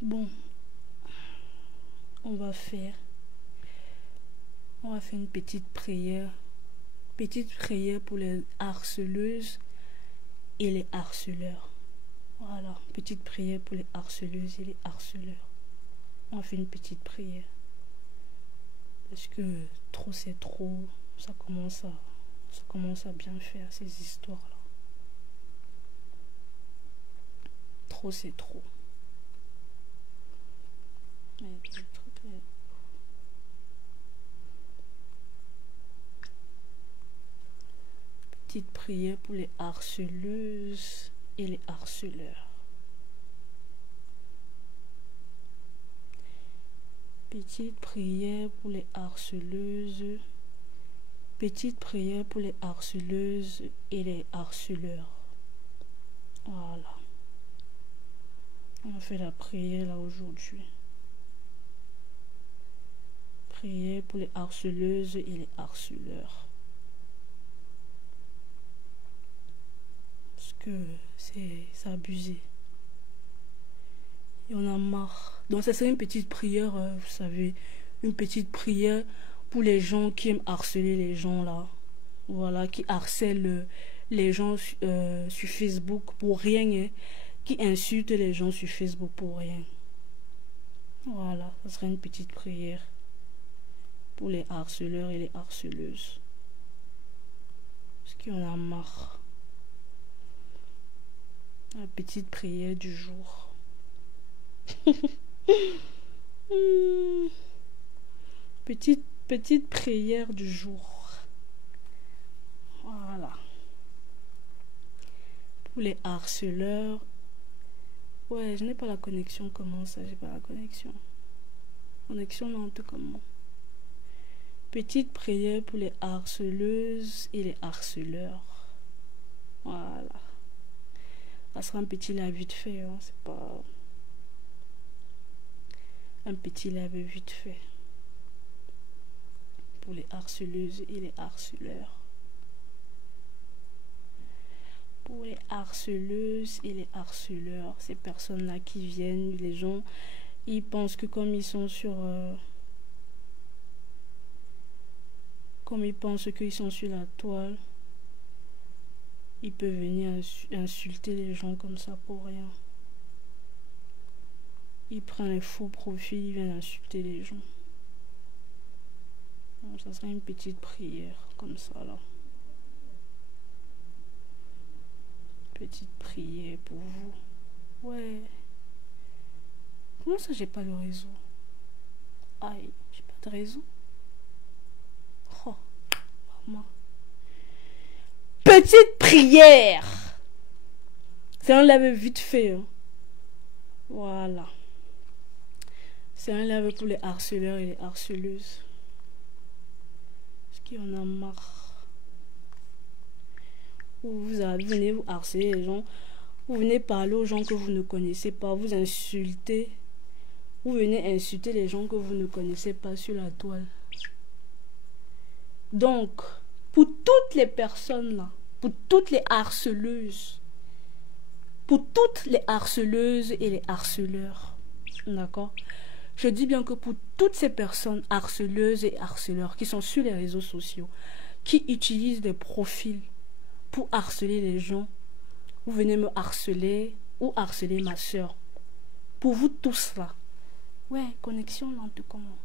Bon, on va faire une petite prière. Petite prière pour les harceleuses et les harceleurs. Voilà, petite prière pour les harceleuses et les harceleurs. On fait une petite prière. Parce que trop c'est trop, ça commence à bien faire ces histoires-là. Trop c'est trop. Petite prière pour les harceleuses et les harceleurs. Petite prière pour les harceleuses. Petite prière pour les harceleuses et les harceleurs. Voilà. On a fait la prière là aujourd'hui. Prière pour les harceleuses et les harceleurs. Parce que c'est abusé. Et on a marre. Donc ça serait une petite prière, vous savez, une petite prière pour les gens qui aiment harceler les gens là. Voilà, qui harcèlent les gens sur Facebook pour rien, hein, qui insultent les gens sur Facebook pour rien. Voilà, ça serait une petite prière pour les harceleurs et les harceleuses. Parce qu'on a marre. La petite prière du jour. Petite prière du jour. Voilà. Pour les harceleurs. Ouais, je n'ai pas la connexion. Comment ça, j'ai pas la connexion? Connexion lente comment? Petite prière pour les harceleuses et les harceleurs. Voilà. Ça sera un petit live vite fait, hein. C'est pas... Un petit live vite fait. Pour les harceleuses et les harceleurs. Pour les harceleuses et les harceleurs, ces personnes-là qui viennent, les gens, ils pensent que comme ils sont sur... comme ils pensent qu'ils sont sur la toile, ils peuvent venir insulter les gens comme ça pour rien. Ils prennent les faux profils, ils viennent insulter les gens. Donc, ça serait une petite prière comme ça là. Petite prière pour vous. Ouais. Comment ça j'ai pas le réseau? Aïe, j'ai pas de réseau. Oh, maman. Petite prière. C'est un live vite fait. Hein. Voilà. C'est un live pour les harceleurs et les harceleuses. Parce qu'il y en a marre. Vous venez vous harceler les gens. Vous venez parler aux gens que vous ne connaissez pas. Vous insultez. Vous venez insulter les gens que vous ne connaissez pas sur la toile. Donc, pour toutes les personnes là, pour toutes les harceleuses, pour toutes les harceleuses et les harceleurs, d'accord? Je dis bien que pour toutes ces personnes harceleuses et harceleurs qui sont sur les réseaux sociaux, qui utilisent des profils pour harceler les gens, vous venez me harceler ou harceler ma soeur. Pour vous tous là, ouais, connexion lente comment?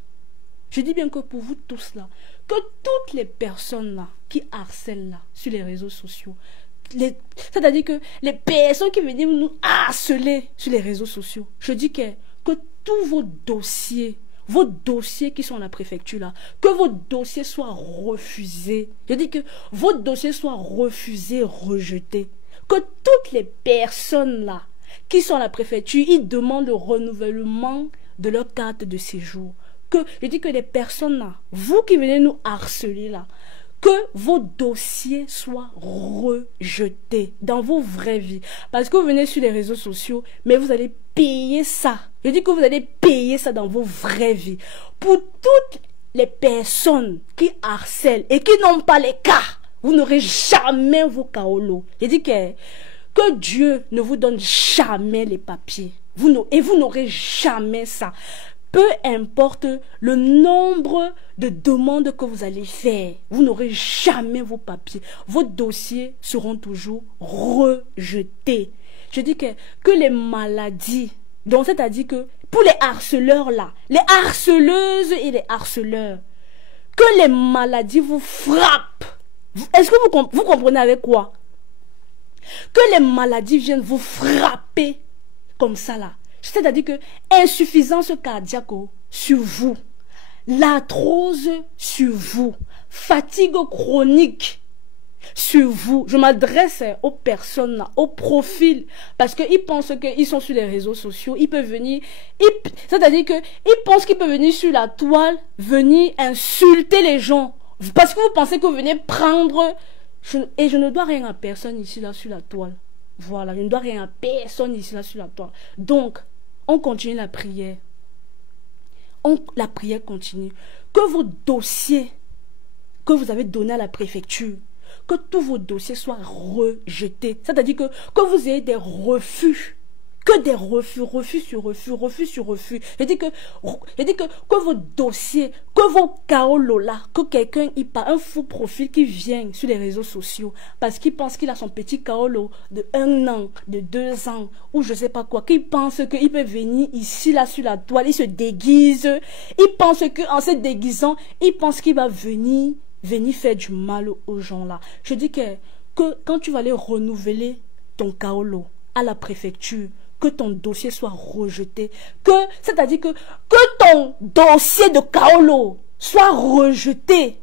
Je dis bien que pour vous tous là, que toutes les personnes là qui harcèlent là sur les réseaux sociaux, c'est-à-dire que les personnes qui viennent nous harceler sur les réseaux sociaux, je dis que tous vos dossiers qui sont à la préfecture là, que vos dossiers soient refusés. Je dis que vos dossiers soient refusés, rejetés. Que toutes les personnes là qui sont à la préfecture, ils demandent le renouvellement de leur carte de séjour. Je dis que les personnes là, vous qui venez nous harceler là, que vos dossiers soient rejetés dans vos vraies vies. Parce que vous venez sur les réseaux sociaux, mais vous allez payer ça. Je dis que vous allez payer ça dans vos vraies vies. Pour toutes les personnes qui harcèlent et qui n'ont pas les cas, vous n'aurez jamais vos kaolos. Je dis que Dieu ne vous donne jamais les papiers. Et vous n'aurez jamais ça. Peu importe le nombre de demandes que vous allez faire, vous n'aurez jamais vos papiers. Vos dossiers seront toujours rejetés. Je dis que les maladies, donc c'est-à-dire que pour les harceleurs là, les harceleuses et les harceleurs, que les maladies vous frappent. Est-ce que vous comprenez avec quoi? Que les maladies viennent vous frapper comme ça là. C'est-à-dire que insuffisance cardiaque sur vous, l'arthrose sur vous, fatigue chronique sur vous. Je m'adresse aux personnes là, au profil, parce qu'ils pensent qu'ils sont sur les réseaux sociaux, ils peuvent venir, c'est-à-dire qu'ils pensent qu'ils peuvent venir sur la toile, venir insulter les gens, parce que vous pensez que vous venez prendre, et je ne dois rien à personne ici là sur la toile. Voilà, je ne dois rien à personne ici là sur la toile. Donc, on continue la prière. La prière continue. Que vos dossiers que vous avez donnés à la préfecture, que tous vos dossiers soient rejetés. C'est-à-dire que vous ayez des refus. Que des refus, refus sur refus, refus sur refus. Je dis que vos dossiers, que vos kaolos là, que quelqu'un, un faux profil qui vient sur les réseaux sociaux, parce qu'il pense qu'il a son petit kaolo de 1 an, de 2 ans, ou je sais pas quoi, qu'il pense qu'il peut venir ici, là, sur la toile, il se déguise, il pense qu'en se déguisant, il pense qu'il va venir faire du mal aux gens là. Je dis que quand tu vas aller renouveler ton kaolo à la préfecture, que ton dossier soit rejeté, c'est-à-dire que ton dossier de kaolo soit rejeté.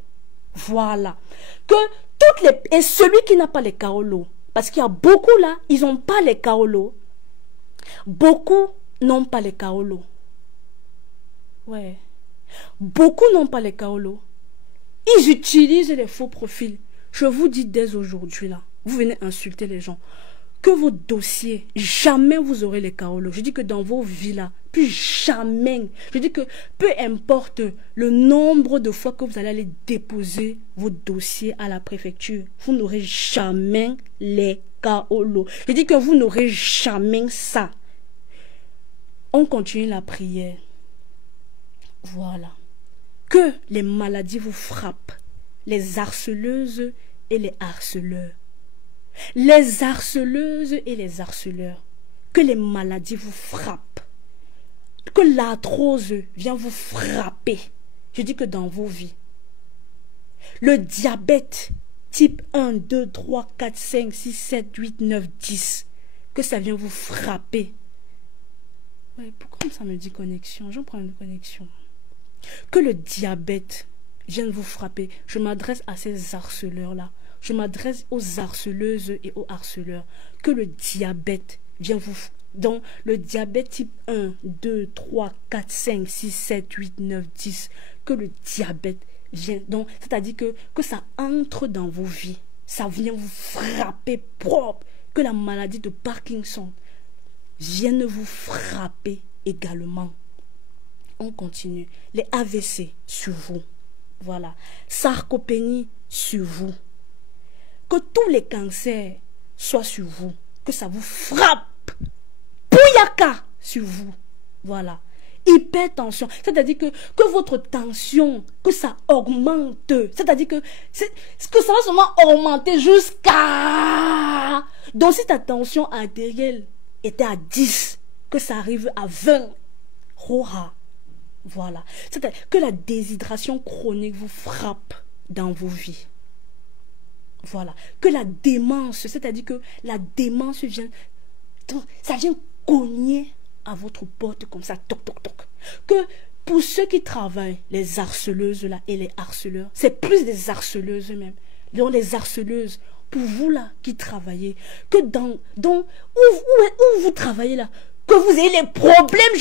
Voilà. Et celui qui n'a pas les kaolo, parce qu'il y a beaucoup là, ils n'ont pas les kaolo. Beaucoup n'ont pas les kaolo. Ouais. Beaucoup n'ont pas les kaolo. Ils utilisent les faux profils. Je vous dis dès aujourd'hui là, vous venez insulter les gens. Que vos dossiers, jamais vous aurez les kaolos. Je dis que dans vos vies là, plus jamais. Je dis que peu importe le nombre de fois que vous allez aller déposer vos dossiers à la préfecture, vous n'aurez jamais les kaolos. Je dis que vous n'aurez jamais ça. On continue la prière. Voilà. Que les maladies vous frappent, les harceleuses et les harceleurs. Les harceleuses et les harceleurs, que les maladies vous frappent, que l'arthrose vient vous frapper. Je dis que dans vos vies, le diabète type 1, 2, 3, 4, 5, 6, 7, 8, 9, 10, que ça vient vous frapper. Ouais, pourquoi ça me dit connexion? J'en prends une connexion. Que le diabète vienne vous frapper. Je m'adresse à ces harceleurs-là. Je m'adresse aux harceleuses et aux harceleurs. Que le diabète vienne vous... Donc, le diabète type 1, 2, 3, 4, 5, 6, 7, 8, 9, 10. Que le diabète vienne... Donc, c'est-à-dire que ça entre dans vos vies. Ça vient vous frapper propre. Que la maladie de Parkinson vienne vous frapper également. On continue. Les AVC sur vous. Voilà. Sarcopénie sur vous. Que tous les cancers soient sur vous. Que ça vous frappe. Pouyaka sur vous. Voilà. Hypertension. C'est-à-dire que votre tension, que ça augmente. C'est-à-dire que ça va seulement augmenter jusqu'à... Donc si ta tension artérielle était à 10, que ça arrive à 20. Hora. Voilà. C'est-à-dire que la déshydratation chronique vous frappe dans vos vies. Voilà. Que la démence, c'est-à-dire que la démence vient, ça vient cogner à votre porte comme ça, toc, toc, toc. Que pour ceux qui travaillent, les harceleuses là et les harceleurs, c'est plus des harceleuses même. Donc les harceleuses, pour vous là qui travaillez, que où vous travaillez là, que vous ayez les problèmes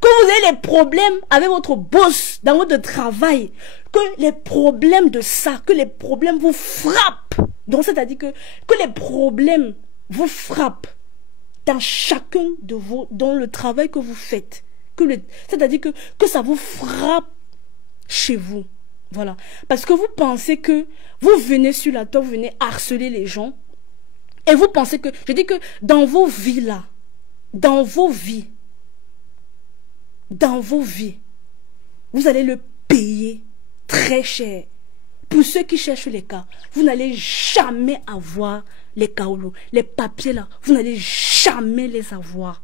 que vous ayez les problèmes avec votre boss dans votre travail, que les problèmes de ça, que les problèmes vous frappent. Donc c'est-à-dire que les problèmes vous frappent dans chacun de vos, dans le travail que vous faites. C'est-à-dire que ça vous frappe chez vous. Voilà. Parce que vous pensez que vous venez sur la toile, vous venez harceler les gens. Et vous pensez que, je dis que dans vos vies là, dans vos vies, vous allez le payer très cher. Pour ceux qui cherchent les cas, vous n'allez jamais avoir les kaolus, les papiers là, vous n'allez jamais les avoir.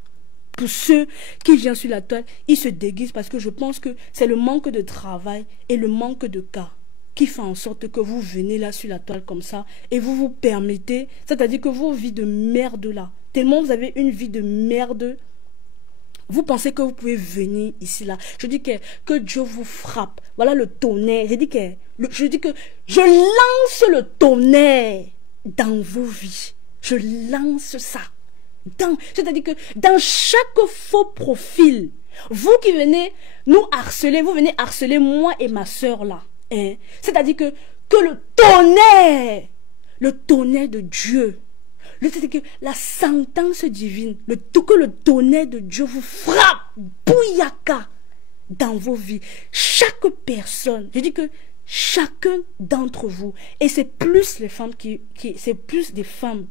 Pour ceux qui viennent sur la toile, ils se déguisent parce que je pense que c'est le manque de travail et le manque de cas qui fait en sorte que vous venez là sur la toile comme ça et vous vous permettez, c'est-à-dire que vos vies de merde là, tellement vous avez une vie de merde, vous pensez que vous pouvez venir ici là. Je dis que Dieu vous frappe. Voilà le tonnerre. Je dis que je lance le tonnerre dans vos vies. Je lance ça. C'est-à-dire que dans chaque faux profil, vous qui venez nous harceler, vous venez harceler moi et ma soeur là. Hein? C'est-à-dire que le tonnerre de Dieu, c'est-à-dire que la sentence divine, que le tonnerre de Dieu vous frappe, bouyaka, dans vos vies. Chaque personne, je dis que chacun d'entre vous, et c'est plus les femmes c'est plus des femmes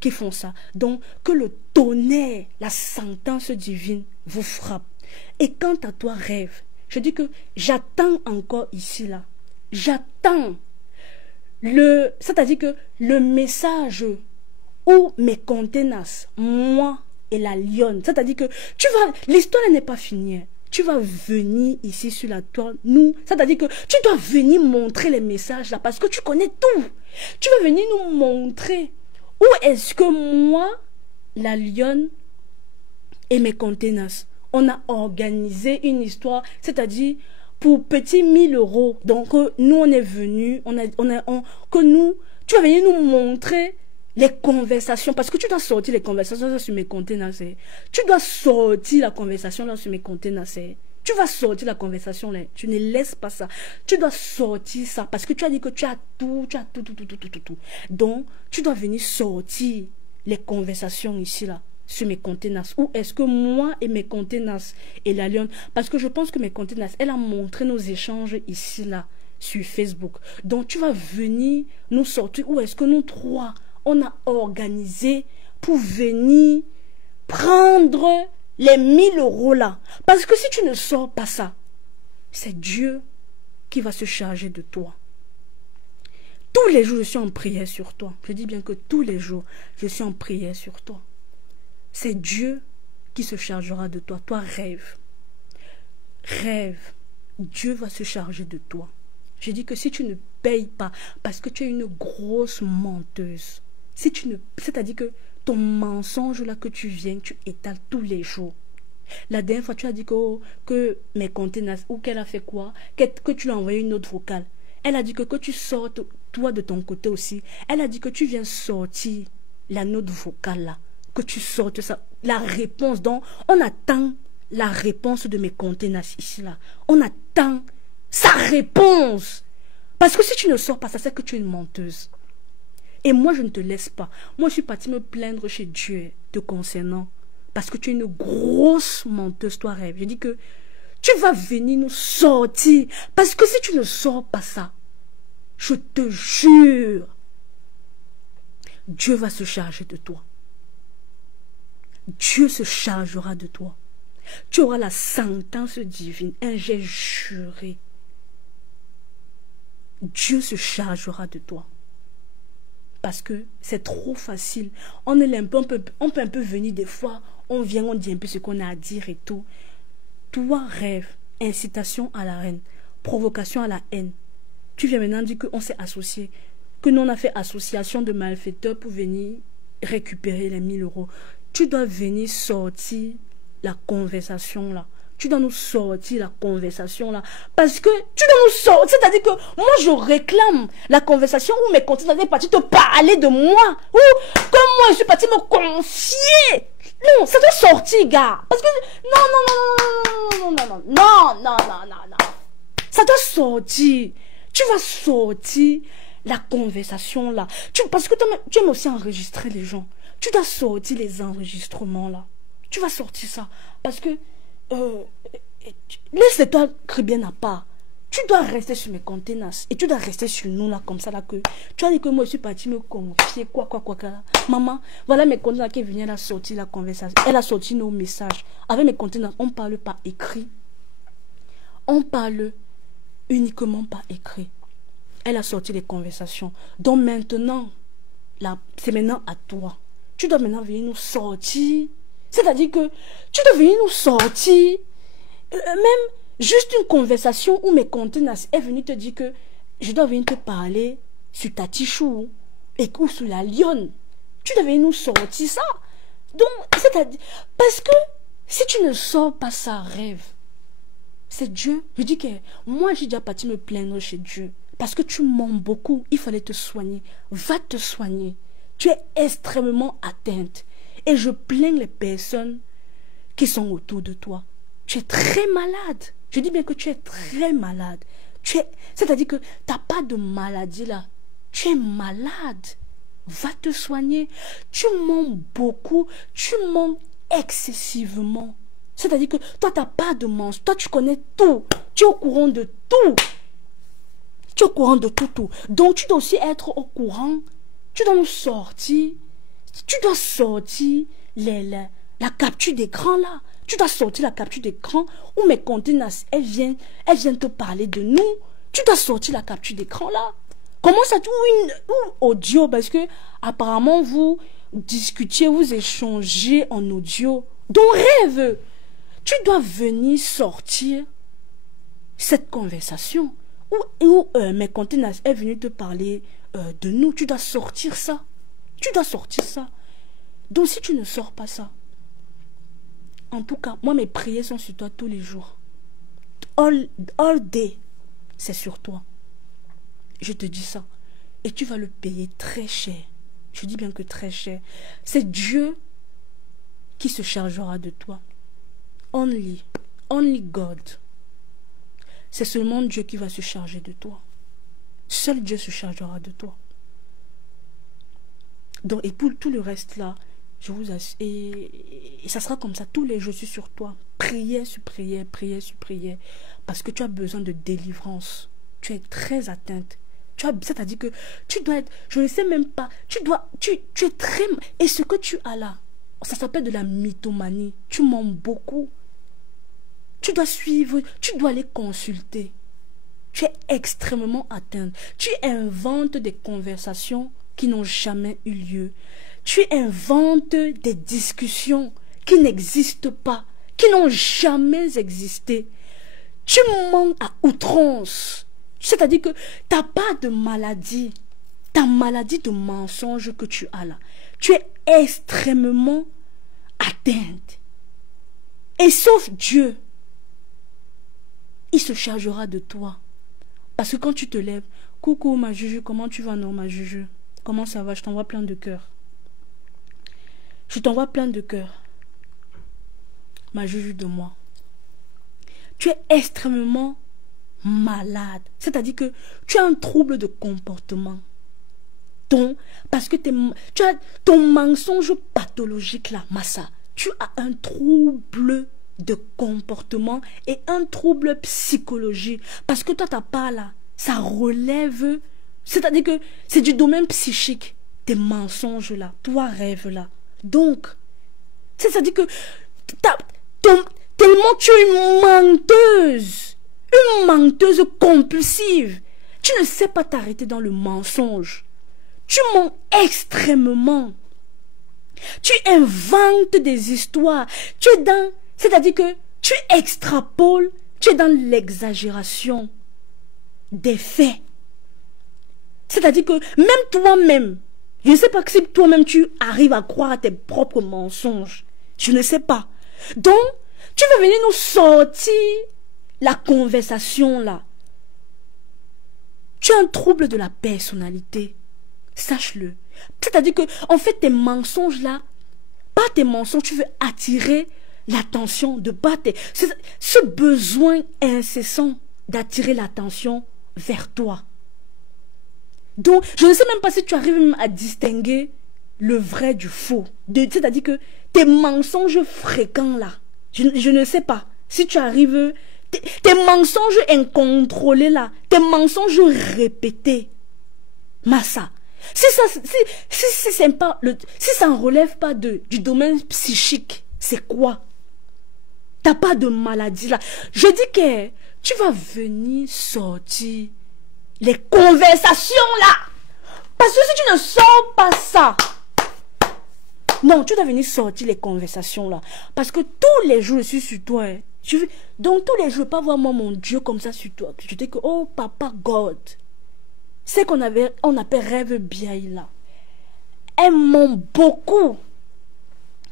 qui font ça. Donc, que le tonnerre, la sentence divine vous frappe. Et quant à toi, rêve, je dis que j'attends encore ici, là. J'attends c'est-à-dire que le message où mes contenances, moi et la lionne, c'est-à-dire que l'histoire n'est pas finie. Tu vas venir ici sur la toile, c'est-à-dire que tu dois venir montrer les messages là, parce que tu connais tout. Tu vas venir nous montrer où est-ce que moi, la lionne et mes contenances, on a organisé une histoire, c'est-à-dire pour petit 1000 €. Donc, nous, on est venus, tu vas venir nous montrer les conversations, parce que tu dois sortir les conversations là sur mes contenances. Tu dois sortir la conversation là sur mes contenances. Tu vas sortir la conversation là. Tu ne laisses pas ça. Tu dois sortir ça, parce que tu as dit que tu as tout. Donc, tu dois venir sortir les conversations ici là, sur mes contenances. Où est-ce que moi et mes contenances et la lionne, parce que je pense que mes contenances, elle a montré nos échanges ici là, sur Facebook. Donc, tu vas venir nous sortir où est-ce que nous trois, on a organisé pour venir prendre les 1000 € là. Parce que si tu ne sors pas ça, c'est Dieu qui va se charger de toi. Tous les jours, je suis en prière sur toi. Je dis bien que tous les jours, je suis en prière sur toi. C'est Dieu qui se chargera de toi. Toi, rêve. Rêve. Dieu va se charger de toi. Je dis que si tu ne payes pas, parce que tu es une grosse menteuse, c'est-à-dire que ton mensonge là que tu viens, tu étales tous les jours. La dernière fois, tu as dit que mes contenances, ou qu'elle a fait quoi, que tu lui as envoyé une autre vocale. Elle a dit que tu sortes, toi de ton côté aussi. Elle a dit que tu viens sortir la note vocale là, que tu sortes ça. La réponse, donc, on attend la réponse de mes contenances ici là. On attend sa réponse. Parce que si tu ne sors pas ça, c'est que tu es une menteuse. Et moi, je ne te laisse pas. Moi, je suis partie me plaindre chez Dieu te concernant. Parce que tu es une grosse menteuse, toi, rêve. Je dis que tu vas venir nous sortir. Parce que si tu ne sors pas ça, je te jure, Dieu va se charger de toi. Dieu se chargera de toi. Tu auras la sentence divine, un j'ai juré. Dieu se chargera de toi. Parce que c'est trop facile. On peut un peu venir des fois, on vient, on dit un peu ce qu'on a à dire et tout. Toi, rêve, incitation à la haine, provocation à la haine. Tu viens maintenant dire qu'on s'est associé, que nous on a fait association de malfaiteurs pour venir récupérer les 1000 €. Tu dois venir sortir la conversation là. Tu dois nous sortir la conversation là. Parce que tu dois nous sortir. C'est-à-dire que moi je réclame la conversation où mes contenants sont partis te parler de moi. Ou comme moi je suis parti me confier. Non, ça doit sortir, gars. Parce que non. Ça doit sortir. Tu vas sortir la conversation là. Parce que tu aimes aussi enregistrer les gens. Tu dois sortir les enregistrements là. Tu vas sortir ça. Parce que laisse-toi crier bien à part. Tu dois rester sur mes contenants. Et tu dois rester sur nous là, comme ça là, que tu as dit que moi je suis partie me confier, quoi. Maman, voilà mes contenants qui venaient, elle a sorti la conversation. Elle a sorti nos messages. Avec mes contenants, on parle par écrit. On parle uniquement par écrit. Elle a sorti les conversations. Donc maintenant, c'est maintenant à toi. Tu dois maintenant venir nous sortir. C'est-à-dire que tu dois venir nous sortir. Même juste une conversation où mes contenants est venu te dire que je dois venir te parler sur ta tichou ou sur la lionne. Tu dois venir nous sortir ça. Donc, c'est-à-dire, parce que si tu ne sors pas ça, rêve. C'est Dieu. Je dis que moi, j'ai déjà parti me plaindre chez Dieu. Parce que tu mens beaucoup. Il fallait te soigner. Va te soigner. Tu es extrêmement atteinte. Et je plains les personnes qui sont autour de toi. Tu es très malade. Je dis bien que tu es très malade. C'est-à-dire que tu n'as pas de maladie là. Tu es malade. Va te soigner. Tu mens beaucoup. Tu mens excessivement. C'est-à-dire que toi, tu n'as pas de mensonge. Toi, tu connais tout. Tu es au courant de tout. Tu es au courant de tout. Donc, tu dois aussi être au courant. Tu dois nous sortir. Tu dois sortir la capture d'écran là. Tu dois sortir la capture d'écran où mes contenants, elles viennent te parler de nous. Tu dois sortir la capture d'écran là. Comment ça, ou audio, parce que apparemment vous discutiez, vous échangez en audio. Donc rêve, tu dois venir sortir cette conversation où mes contenants est venu te parler de nous. Tu dois sortir ça. Tu dois sortir ça. Donc si tu ne sors pas ça, en tout cas, moi mes prières sont sur toi tous les jours. All day, c'est sur toi. Je te dis ça. Et tu vas le payer très cher. Je dis bien que très cher. C'est Dieu qui se chargera de toi. Only God. C'est seulement Dieu qui va se charger de toi. Seul Dieu se chargera de toi. Donc, et pour tout le reste là, je vous assure, et ça sera comme ça tous les jours sur toi. Prière sur prière, prière sur prière. Parce que tu as besoin de délivrance. Tu es très atteinte. C'est-à-dire que tu dois être, je ne sais même pas, tu es très, et ce que tu as là, ça s'appelle de la mythomanie. Tu mens beaucoup. Tu dois suivre, tu dois aller consulter. Tu es extrêmement atteinte. Tu inventes des conversations qui n'ont jamais eu lieu. Tu inventes des discussions qui n'existent pas, qui n'ont jamais existé. Tu mens à outrance. C'est-à-dire que tu n'as pas de maladie. Ta maladie de mensonge que tu as là. Tu es extrêmement atteinte. Et sauf Dieu, il se chargera de toi. Parce que quand tu te lèves, coucou ma Juju, comment tu vas? Non ma Juju, comment ça va? Je t'envoie plein de cœurs. Je t'envoie plein de cœurs. Ma Juju de moi. Tu es extrêmement malade. C'est-à-dire que tu as un trouble de comportement. Parce que tu as ton mensonge pathologique là, Massa. Tu as un trouble de comportement et un trouble psychologique. Parce que toi, ta part là, ça relève. C'est-à-dire que c'est du domaine psychique. Tes mensonges là, toi rêve là. Donc, c'est-à-dire que tellement tu es une menteuse compulsive. Tu ne sais pas t'arrêter dans le mensonge. Tu mens extrêmement. Tu inventes des histoires. C'est-à-dire que tu extrapoles, tu es dans l'exagération des faits. C'est-à-dire que même toi-même, je ne sais pas si toi-même tu arrives à croire à tes propres mensonges. Je ne sais pas. Donc, tu veux venir nous sortir la conversation là. Tu as un trouble de la personnalité. Sache-le. C'est-à-dire que, en fait, tes mensonges là, pas tes mensonges, tu veux attirer l'attention de battre. Ce besoin incessant d'attirer l'attention vers toi. Donc, je ne sais même pas si tu arrives même à distinguer le vrai du faux. C'est-à-dire que tes mensonges fréquents là, je ne sais pas si tu arrives tes mensonges incontrôlés là, tes mensonges répétés. Massa. Si ça ne relève pas du domaine psychique, c'est quoi? T'as pas de maladie là. Je dis que tu vas venir sortir les conversations là. Parce que si tu ne sors pas ça, non, tu dois venir sortir les conversations là. Parce que tous les jours je suis sur toi. Hein. Donc tous les jours, je ne veux pas voir moi mon Dieu comme ça sur toi. Je dis que, oh papa God, c'est qu'on appelle rêve bien là. Elle m'aime beaucoup.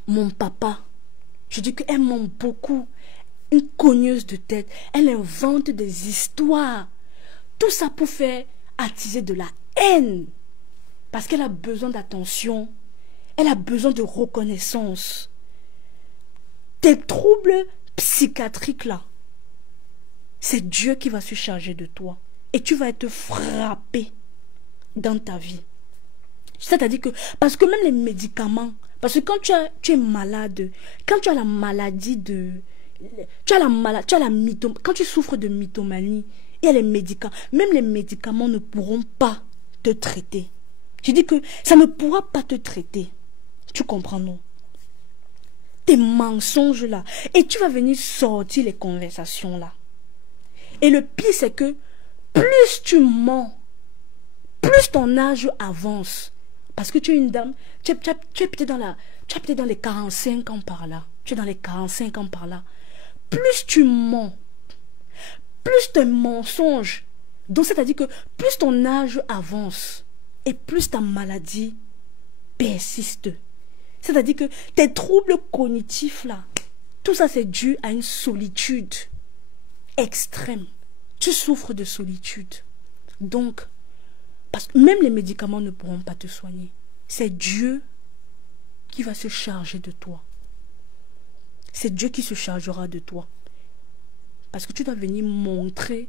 Mon papa. Je dis qu'elle m'aime beaucoup. Une cogneuse de tête. Elle invente des histoires. Tout ça pour faire attiser de la haine. Parce qu'elle a besoin d'attention. Elle a besoin de reconnaissance. Tes troubles psychiatriques là, c'est Dieu qui va se charger de toi. Et tu vas être frappé dans ta vie. C'est-à-dire que, parce que même les médicaments, parce que quand tu es malade, quand tu as la maladie de... quand tu souffres de mythomanie, il y a les médicaments. Même les médicaments ne pourront pas te traiter. Je dis que ça ne pourra pas te traiter. Tu comprends, non? Tes mensonges là. Et tu vas venir sortir les conversations là. Et le pire, c'est que plus tu mens, plus ton âge avance. Parce que tu es une dame, tu es peut-être dans les 45 ans par là. Tu es dans les 45 ans par là. Plus tu mens, plus tes mensonges. Donc, c'est-à-dire que plus ton âge avance et plus ta maladie persiste. C'est-à-dire que tes troubles cognitifs là, tout ça c'est dû à une solitude extrême. Tu souffres de solitude. Donc, parce que même les médicaments ne pourront pas te soigner. C'est Dieu qui va se charger de toi. C'est Dieu qui se chargera de toi. Parce que tu dois venir montrer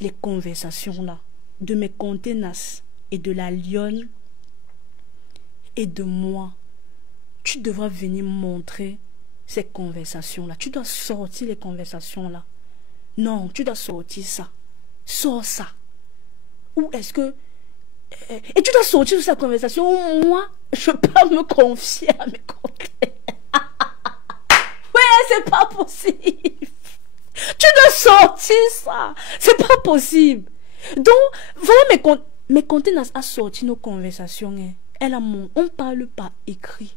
les conversations là, de mes contenances et de la lionne et de moi. Tu devras venir montrer ces conversations là. Tu dois sortir les conversations là. Non, tu dois sortir ça. Sors ça. Ou est-ce que... Et tu dois sortir de cette conversation où moi, je peux pas me confier à mes collègues. Ouais, c'est pas possible. Tu dois sortir ça. C'est pas possible. Donc, voilà mes contenances à sortir nos conversations. Hein. On parle par écrit.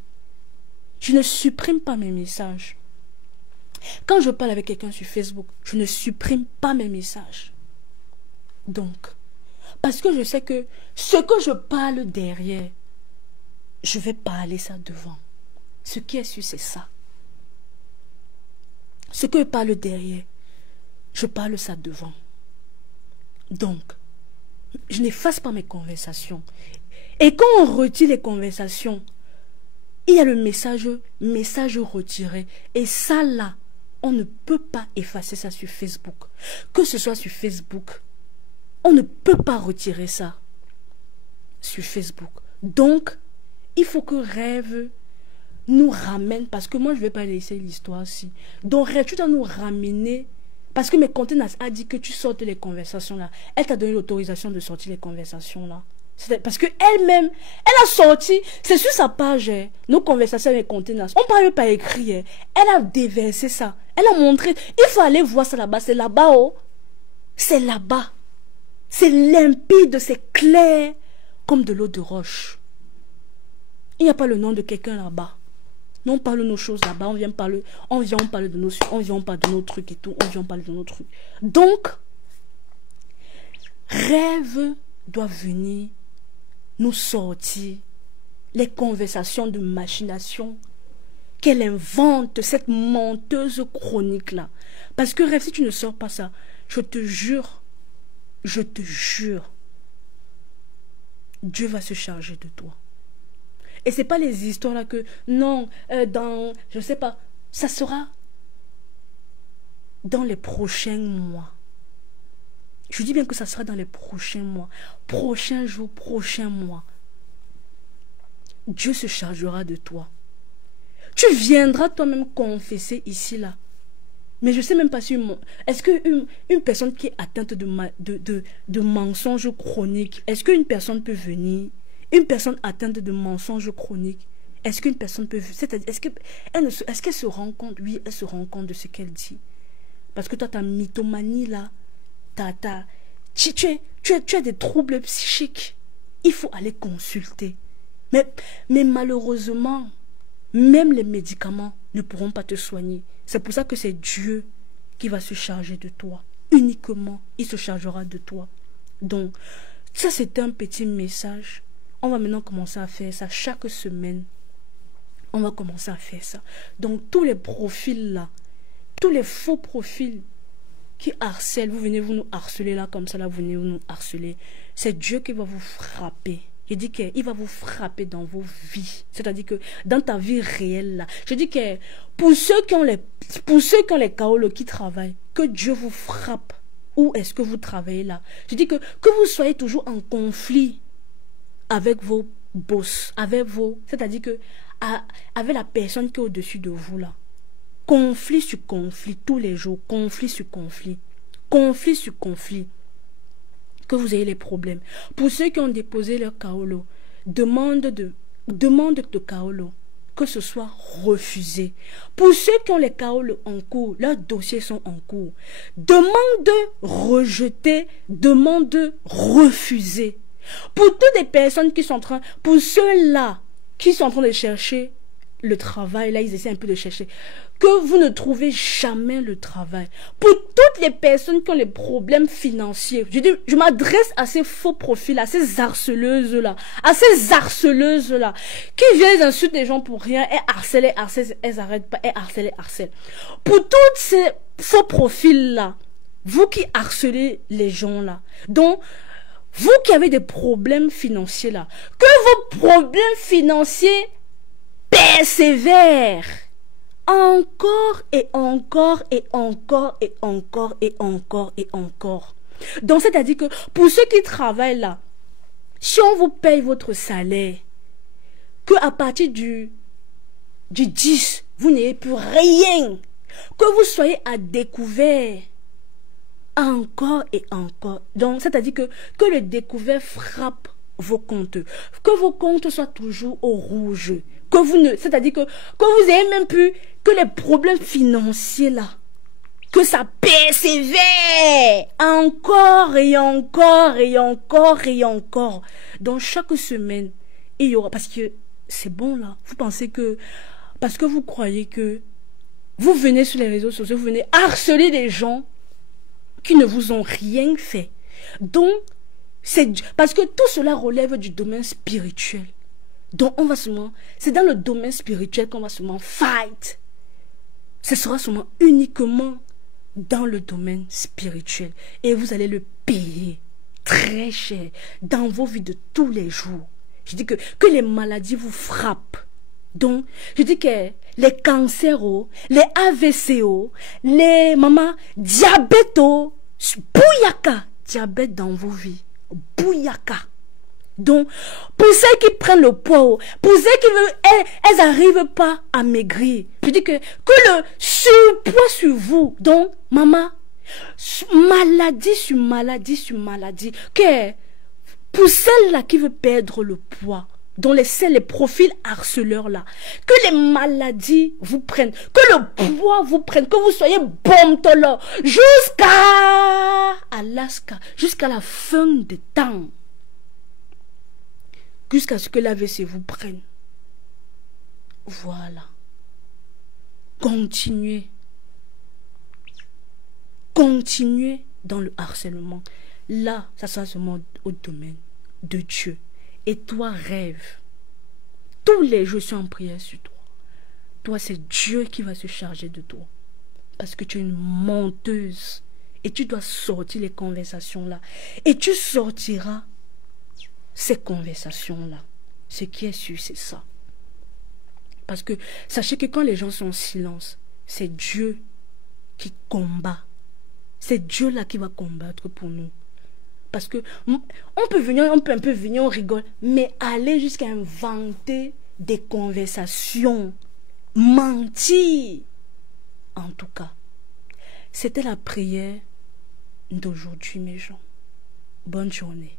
Je ne supprime pas mes messages. Quand je parle avec quelqu'un sur Facebook, je ne supprime pas mes messages. Donc, parce que je sais que ce que je parle derrière, je vais parler ça devant. Ce qui est sûr, c'est ça. Ce que je parle derrière, je parle ça devant. Donc, je n'efface pas mes conversations. Et quand on retire les conversations, il y a le message retiré. Et ça là, on ne peut pas effacer ça sur Facebook. Que ce soit sur Facebook, on ne peut pas retirer ça sur Facebook. Donc, il faut que Rêve nous ramène, parce que moi, je ne vais pas laisser l'histoire aussi. Donc, Rêve, tu dois nous ramener, parce que mes contenances a dit que tu sortes les conversations là. Elle t'a donné l'autorisation de sortir les conversations là. Parce qu'elle-même, elle a sorti, c'est sur sa page, hein, nos conversations avec contenances. On ne parle pas écrit. Hein. Elle a déversé ça. Elle a montré. Il faut aller voir ça là-bas. C'est là-bas, oh. C'est là-bas. C'est limpide, c'est clair, comme de l'eau de roche. Il n'y a pas le nom de quelqu'un là-bas. Nous, on parle de nos choses là-bas. On vient parler de nos trucs et tout. On vient parler de nos trucs. Donc, Rêve doit venir nous sortir les conversations de machination qu'elle invente, cette menteuse chronique-là. Parce que Rêve, si tu ne sors pas ça, je te jure, Dieu va se charger de toi. Et c'est pas les histoires là que, non, je sais pas, ça sera dans les prochains mois. Je dis bien que ça sera dans les prochains mois, prochains jours, prochains mois. Dieu se chargera de toi. Tu viendras toi-même confesser ici là Mais je ne sais même pas si... Est-ce qu'une personne qui est atteinte de mensonges chroniques, est-ce qu'une personne peut venir, une personne atteinte de mensonges chroniques, est-ce qu'une personne peut... C'est-à-dire, est-ce qu'elle se rend compte? Oui, elle se rend compte de ce qu'elle dit. Parce que toi, ta mythomanie, là, tu as des troubles psychiques. Il faut aller consulter. Mais malheureusement, même les médicaments ne pourront pas te soigner. C'est pour ça que c'est Dieu qui va se charger de toi. Uniquement, il se chargera de toi. Donc, ça c'était un petit message. On va maintenant commencer à faire ça chaque semaine. On va commencer à faire ça. Donc, tous les profils là, tous les faux profils qui harcèlent, vous venez vous nous harceler là, comme ça là, vous venez vous nous harceler. C'est Dieu qui va vous frapper. Je dis qu'il va vous frapper dans vos vies. C'est-à-dire que dans ta vie réelle là. Je dis que pour ceux qui ont les kaolo qui travaillent, que Dieu vous frappe. Où est-ce que vous travaillez là? Je dis que vous soyez toujours en conflit avec vos boss, c'est-à-dire que avec la personne qui est au-dessus de vous là. Conflit sur conflit tous les jours, conflit sur conflit, conflit sur conflit. Que vous ayez les problèmes. Pour ceux qui ont déposé leur kaolo, demande de kaolo, que ce soit refusé. Pour ceux qui ont les kaolo en cours, leurs dossiers sont en cours, demande de rejeter, demande de refuser. Pour toutes les personnes qui sont pour ceux-là qui sont en train de chercher le travail, là ils essaient un peu de chercher, que vous ne trouvez jamais le travail. Pour toutes les personnes qui ont les problèmes financiers, je m'adresse à ces faux profils, à ces harceleuses-là, qui viennent insulter les gens pour rien, elles harcèlent, elles n'arrêtent pas, elles harcèlent. Pour tous ces faux profils-là, vous qui harcelez les gens-là, donc, vous qui avez des problèmes financiers là, que vos problèmes financiers persévèrent encore et encore et encore et encore et encore et encore. Donc c'est-à-dire que pour ceux qui travaillent là, si on vous paye votre salaire, que à partir du 10, vous n'ayez plus rien, que vous soyez à découvert encore et encore. Donc c'est-à-dire que le découvert frappe vos comptes, que vos comptes soient toujours au rouge, que vous ne, c'est-à-dire que vous ayez même plus que les problèmes financiers là, que ça persévère encore et encore et encore et encore. Donc chaque semaine, il y aura, parce que c'est bon là, vous pensez que, parce que vous croyez que vous venez sur les réseaux sociaux, vous venez harceler des gens qui ne vous ont rien fait. Donc, parce que tout cela relève du domaine spirituel. Donc on va seulement, c'est dans le domaine spirituel qu'on va seulement fight. Ce sera seulement uniquement dans le domaine spirituel. Et vous allez le payer très cher dans vos vies de tous les jours. Je dis que les maladies vous frappent. Donc, je dis que les cancers, les AVC, les diabète, bouyaka, diabète dans vos vies. Bouyaka. Donc, pour celles qui prennent le poids, pour celles qui veulent, elles n'arrivent pas à maigrir. Je dis que le surpoids sur vous, donc, maladie sur maladie sur maladie, que pour celles-là qui veulent perdre le poids, dont les profils harceleurs là, que les maladies vous prennent, que le poids vous prenne, que vous soyez bombtolo jusqu'à Alaska, jusqu'à la fin des temps, jusqu'à ce que l'AVC vous prenne. Voilà. Continuez. Continuez dans le harcèlement. Là, ça sera seulement au domaine de Dieu. Et toi, rêve. Tous les jours, je suis en prière sur toi. Toi, c'est Dieu qui va se charger de toi. Parce que tu es une menteuse. Et tu dois sortir les conversations-là. Et tu sortiras ces conversations-là. Ce qui est sûr, c'est ça. Parce que sachez que quand les gens sont en silence, c'est Dieu qui combat. C'est Dieu là qui va combattre pour nous. Parce que on peut un peu venir, on rigole, mais aller jusqu'à inventer des conversations, mentir, en tout cas, C'était la prière d'aujourd'hui, mes gens. Bonne journée.